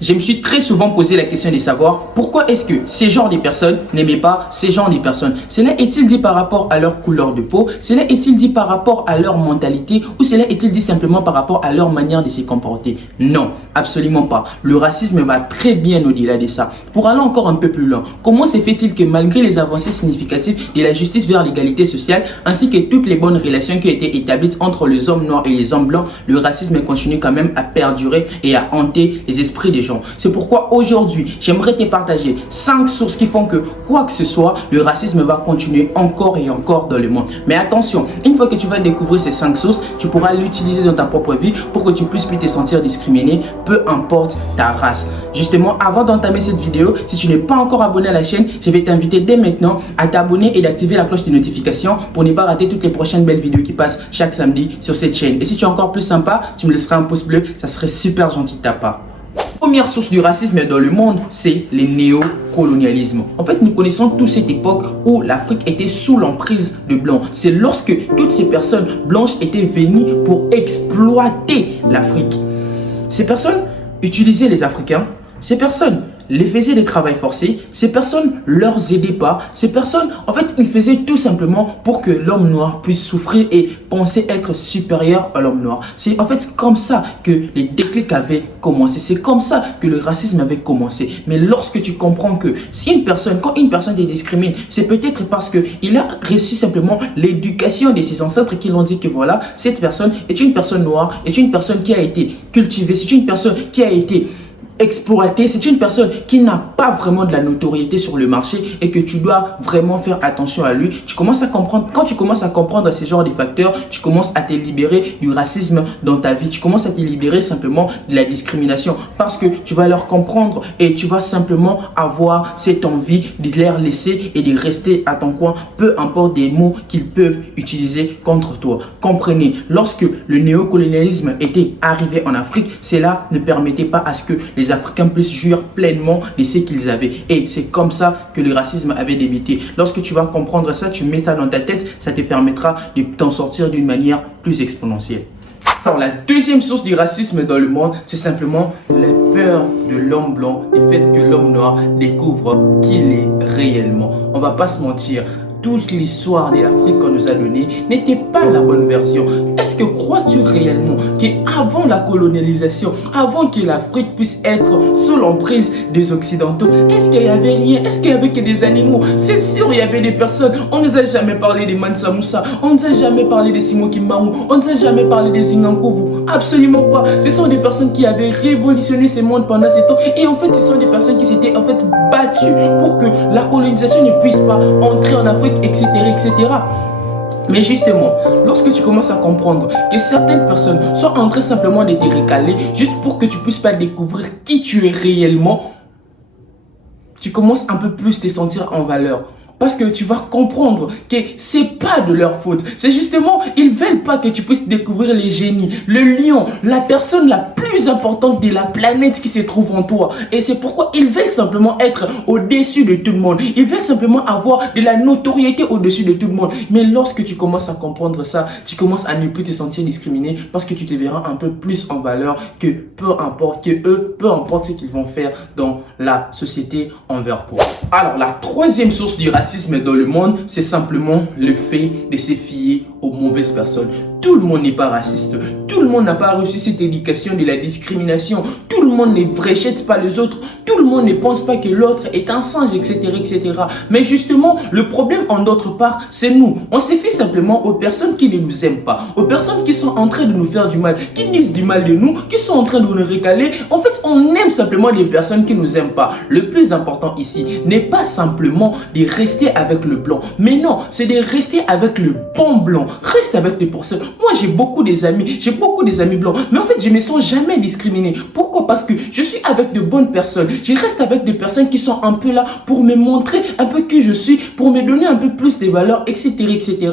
Je me suis très souvent posé la question de savoir pourquoi est-ce que ces genres de personnes n'aimaient pas ces genres de personnes. Cela est-il dit par rapport à leur couleur de peau? Cela est-il dit par rapport à leur mentalité? Ou cela est-il dit simplement par rapport à leur manière de se comporter? Non, absolument pas. Le racisme va très bien au-delà de ça. Pour aller encore un peu plus loin, comment se fait-il que malgré les avancées significatives de la justice vers l'égalité sociale, ainsi que toutes les bonnes relations qui ont été établies entre les hommes noirs et les hommes blancs, le racisme continue quand même à perdurer et à hanter les esprits des gens? C'est pourquoi aujourd'hui, j'aimerais te partager 5 sources qui font que, quoi que ce soit, le racisme va continuer encore et encore dans le monde. Mais attention, une fois que tu vas découvrir ces 5 sources, tu pourras l'utiliser dans ta propre vie pour que tu puisses plus te sentir discriminé, peu importe ta race. Justement, avant d'entamer cette vidéo, si tu n'es pas encore abonné à la chaîne, je vais t'inviter dès maintenant à t'abonner et d'activer la cloche de notification pour ne pas rater toutes les prochaines belles vidéos qui passent chaque samedi sur cette chaîne. Et si tu es encore plus sympa, tu me laisseras un pouce bleu, ça serait super gentil de ta part. Première source du racisme dans le monde, c'est le néocolonialisme. En fait, nous connaissons tous cette époque où l'Afrique était sous l'emprise de blancs. C'est lorsque toutes ces personnes blanches étaient venues pour exploiter l'Afrique. Ces personnes utilisaient les Africains, ces personnes les faisaient des travails forcés, ces personnes leur aidaient pas, ces personnes, en fait, ils faisaient tout simplement pour que l'homme noir puisse souffrir et penser être supérieur à l'homme noir. C'est en fait comme ça que les déclics avaient commencé, c'est comme ça que le racisme avait commencé. Mais lorsque tu comprends que si une personne, quand une personne te discrimine, c'est peut-être parce qu'il a reçu simplement l'éducation de ses ancêtres qui l'ont dit que voilà, cette personne est une personne noire, est une personne qui a été cultivée, c'est une personne qui a été exploité, c'est une personne qui n'a pas vraiment de la notoriété sur le marché et que tu dois vraiment faire attention à lui. Tu commences à comprendre, quand tu commences à comprendre ces genres de facteurs, tu commences à te libérer du racisme dans ta vie. Tu commences à te libérer simplement de la discrimination parce que tu vas leur comprendre et tu vas simplement avoir cette envie de les laisser et de rester à ton coin, peu importe des mots qu'ils peuvent utiliser contre toi. Comprenez, lorsque le néocolonialisme était arrivé en Afrique, cela ne permettait pas à ce que les Africains puissent jouir pleinement de ce qu'ils avaient. Et c'est comme ça que le racisme avait débuté. Lorsque tu vas comprendre ça, tu mets ça dans ta tête, ça te permettra de t'en sortir d'une manière plus exponentielle. Alors, la deuxième source du racisme dans le monde, c'est simplement la peur de l'homme blanc, le fait que l'homme noir découvre qui il est réellement. On va pas se mentir. Toute l'histoire de l'Afrique qu'on nous a donnée n'était pas la bonne version. Est-ce que crois-tu réellement qu'avant la colonialisation, avant que l'Afrique puisse être sous l'emprise des Occidentaux, est-ce qu'il y avait rien? Est-ce qu'il y avait que des animaux? C'est sûr, il y avait des personnes. On ne nous a jamais parlé de Mansa Moussa. On ne nous a jamais parlé de Simon Kimbarou. On ne nous a jamais parlé de Zinankovu. Absolument pas. Ce sont des personnes qui avaient révolutionné ce monde pendant ce temps. Et en fait, ce sont des personnes qui s'étaient battues pour que la colonisation ne puisse pas entrer en Afrique, etc., etc. Mais justement, lorsque tu commences à comprendre que certaines personnes sont en train simplement de te recaler juste pour que tu puisses pas découvrir qui tu es réellement, tu commences un peu plus te sentir en valeur. Parce que tu vas comprendre que c'est pas de leur faute. C'est justement, ils veulent pas que tu puisses découvrir les génies, le lion, la personne la plus importante de la planète qui se trouve en toi. Et c'est pourquoi ils veulent simplement être au-dessus de tout le monde. Ils veulent simplement avoir de la notoriété au-dessus de tout le monde. Mais lorsque tu commences à comprendre ça, tu commences à ne plus te sentir discriminé parce que tu te verras un peu plus en valeur que peu importe ce qu'ils vont faire dans la société envers toi. Alors, la troisième source du racisme dans le monde, c'est simplement le fait de se fier aux mauvaises personnes. Tout le monde n'est pas raciste. Tout le monde n'a pas reçu cette éducation de la discrimination. Tout le monde ne rejette pas les autres. Tout le monde ne pense pas que l'autre est un singe, etc., etc. Mais justement, le problème en d'autre part, c'est nous. On se fie simplement aux personnes qui ne nous aiment pas, aux personnes qui sont en train de nous faire du mal, qui disent du mal de nous, qui sont en train de nous récaler. En fait, on aime simplement les personnes qui ne nous aiment pas. Le plus important ici n'est pas simplement de rester avec le blanc, mais non, c'est de rester avec le bon blanc. Reste avec des personnes. Moi, j'ai beaucoup des amis blancs, mais en fait, je ne me sens jamais discriminé. Pourquoi? Parce que je suis avec de bonnes personnes. Je reste avec des personnes qui sont un peu là pour me montrer un peu qui je suis, pour me donner un peu plus de valeurs, etc., etc.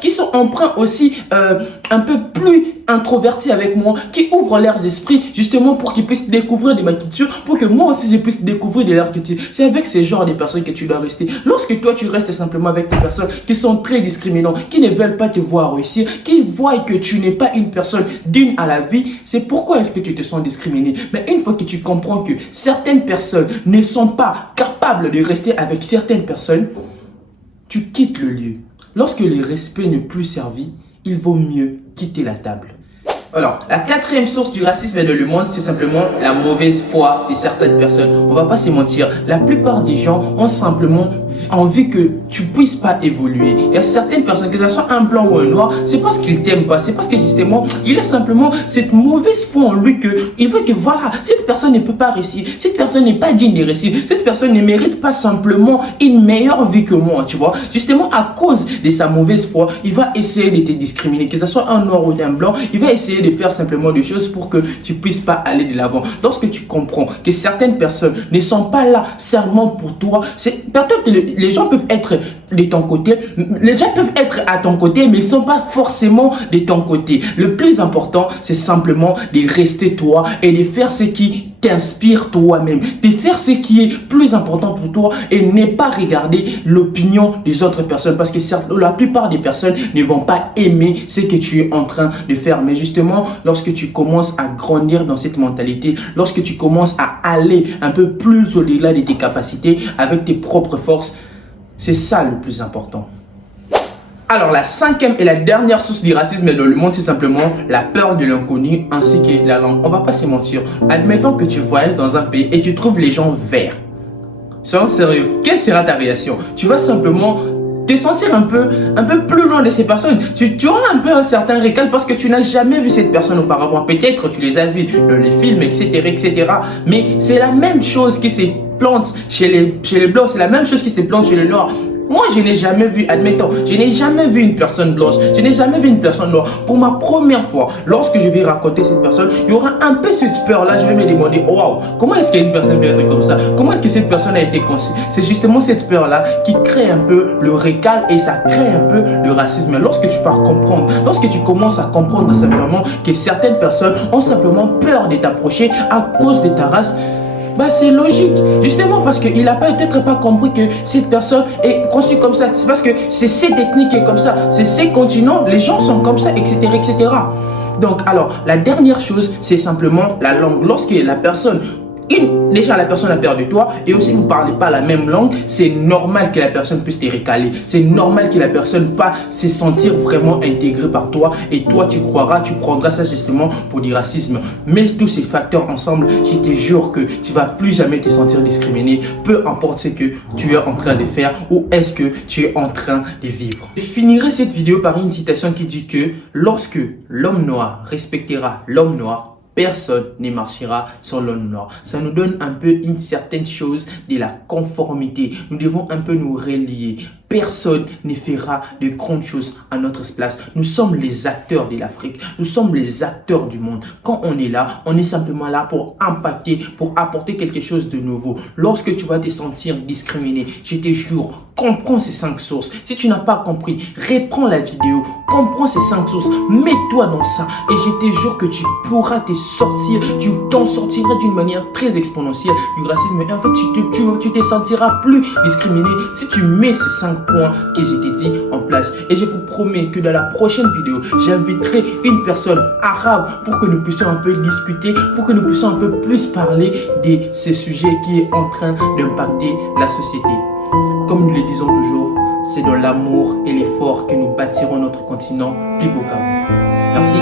Qui sont emprunts aussi un peu plus introvertis avec moi, qui ouvrent leurs esprits justement pour qu'ils puissent découvrir de ma culture, pour que moi aussi je puisse découvrir de leur culture. C'est avec ces genres de personnes que tu dois rester. Lorsque toi tu restes simplement avec des personnes qui sont très discriminantes, qui ne veulent pas te voir réussir, qui voient que tu n'es pas une personne digne à la vie, c'est pourquoi est-ce que tu te sens discriminé. discriminer. Mais une fois que tu comprends que certaines personnes ne sont pas capables de rester avec certaines personnes, tu quittes le lieu. Lorsque le respect n'est plus servi, il vaut mieux quitter la table. Alors, la quatrième source du racisme dans le monde, c'est simplement la mauvaise foi de certaines personnes. On va pas se mentir, la plupart des gens ont simplement envie que tu puisses pas évoluer. Il y a certaines personnes, que ce soit un blanc ou un noir, c'est parce qu'ils t'aiment pas, c'est parce que justement, il a simplement cette mauvaise foi en lui que il veut que voilà, cette personne ne peut pas réussir, cette personne n'est pas digne de réussir, cette personne ne mérite pas simplement une meilleure vie que moi, tu vois. Justement, à cause de sa mauvaise foi, il va essayer de te discriminer, que ce soit un noir ou un blanc, il va essayer de faire simplement des choses pour que tu puisses pas aller de l'avant. Lorsque tu comprends que certaines personnes ne sont pas là seulement pour toi, peut-être les gens peuvent être de ton côté, les gens peuvent être à ton côté, mais ils sont pas forcément de ton côté. Le plus important, c'est simplement de rester toi et de faire ce qui t'inspire toi-même, de faire ce qui est plus important pour toi et ne pas regarder l'opinion des autres personnes, parce que la plupart des personnes ne vont pas aimer ce que tu es en train de faire. Mais justement, lorsque tu commences à grandir dans cette mentalité, lorsque tu commences à aller un peu plus au-delà de tes capacités avec tes propres forces, c'est ça le plus important. Alors, la cinquième et la dernière source du racisme dans le monde, c'est simplement la peur de l'inconnu ainsi que la langue. On va pas se mentir. Admettons que tu voyages dans un pays et tu trouves les gens verts. Soyons sérieux, quelle sera ta réaction? Tu vas simplement te sentir un peu plus loin de ces personnes. Tu auras un peu un certain récal parce que tu n'as jamais vu cette personne auparavant. Peut-être tu les as vus dans les films, etc., etc. Mais c'est la même chose qui se plante chez les blancs, c'est la même chose qui se plante chez les noirs. Moi, je n'ai jamais vu, admettons, je n'ai jamais vu une personne blanche, je n'ai jamais vu une personne noire. Pour ma première fois, lorsque je vais raconter cette personne, il y aura un peu cette peur-là. Je vais me demander, oh, wow, comment est-ce qu'une personne peut être comme ça? Comment est-ce que cette personne a été conçue? C'est justement cette peur-là qui crée un peu le récal et ça crée un peu le racisme. Lorsque tu pars comprendre, lorsque tu commences à comprendre simplement que certaines personnes ont simplement peur de t'approcher à cause de ta race, bah c'est logique, justement parce qu'il n'a peut-être pas compris que cette personne est conçue comme ça. C'est parce que c'est cette ethnie qui est comme ça, c'est ces continents, les gens sont comme ça, etc., etc. Donc alors, la dernière chose, c'est simplement la langue. Lorsque la personne, déjà la personne a peur de toi et aussi vous ne parlez pas la même langue, c'est normal que la personne puisse te récaler. C'est normal que la personne pas se sentir vraiment intégrée par toi et toi tu croiras, tu prendras ça justement pour du racisme. Mets tous ces facteurs ensemble, je te jure que tu vas plus jamais te sentir discriminé, peu importe ce que tu es en train de faire ou est-ce que tu es en train de vivre. Je finirai cette vidéo par une citation qui dit que lorsque l'homme noir respectera l'homme noir, personne ne marchera sans l'homme noir. Ça nous donne un peu une certaine chose de la conformité. Nous devons un peu nous relier. Personne ne fera de grandes choses à notre place. Nous sommes les acteurs de l'Afrique. Nous sommes les acteurs du monde. Quand on est là, on est simplement là pour impacter, pour apporter quelque chose de nouveau. Lorsque tu vas te sentir discriminé, je te jure, comprends ces 5 sources. Si tu n'as pas compris, reprends la vidéo, comprends ces 5 sources, mets-toi dans ça et je te jure que tu pourras te sortir, tu t'en sortiras d'une manière très exponentielle du racisme et en fait tu te sentiras plus discriminé si tu mets ces 5 points que je t'ai dit en place. Et je vous promets que dans la prochaine vidéo, j'inviterai une personne arabe pour que nous puissions un peu discuter, pour que nous puissions un peu plus parler de ces sujets qui est en train d'impacter la société. Comme nous le disons toujours, c'est dans l'amour et l'effort que nous bâtirons notre continent plus beau qu'avant. Merci.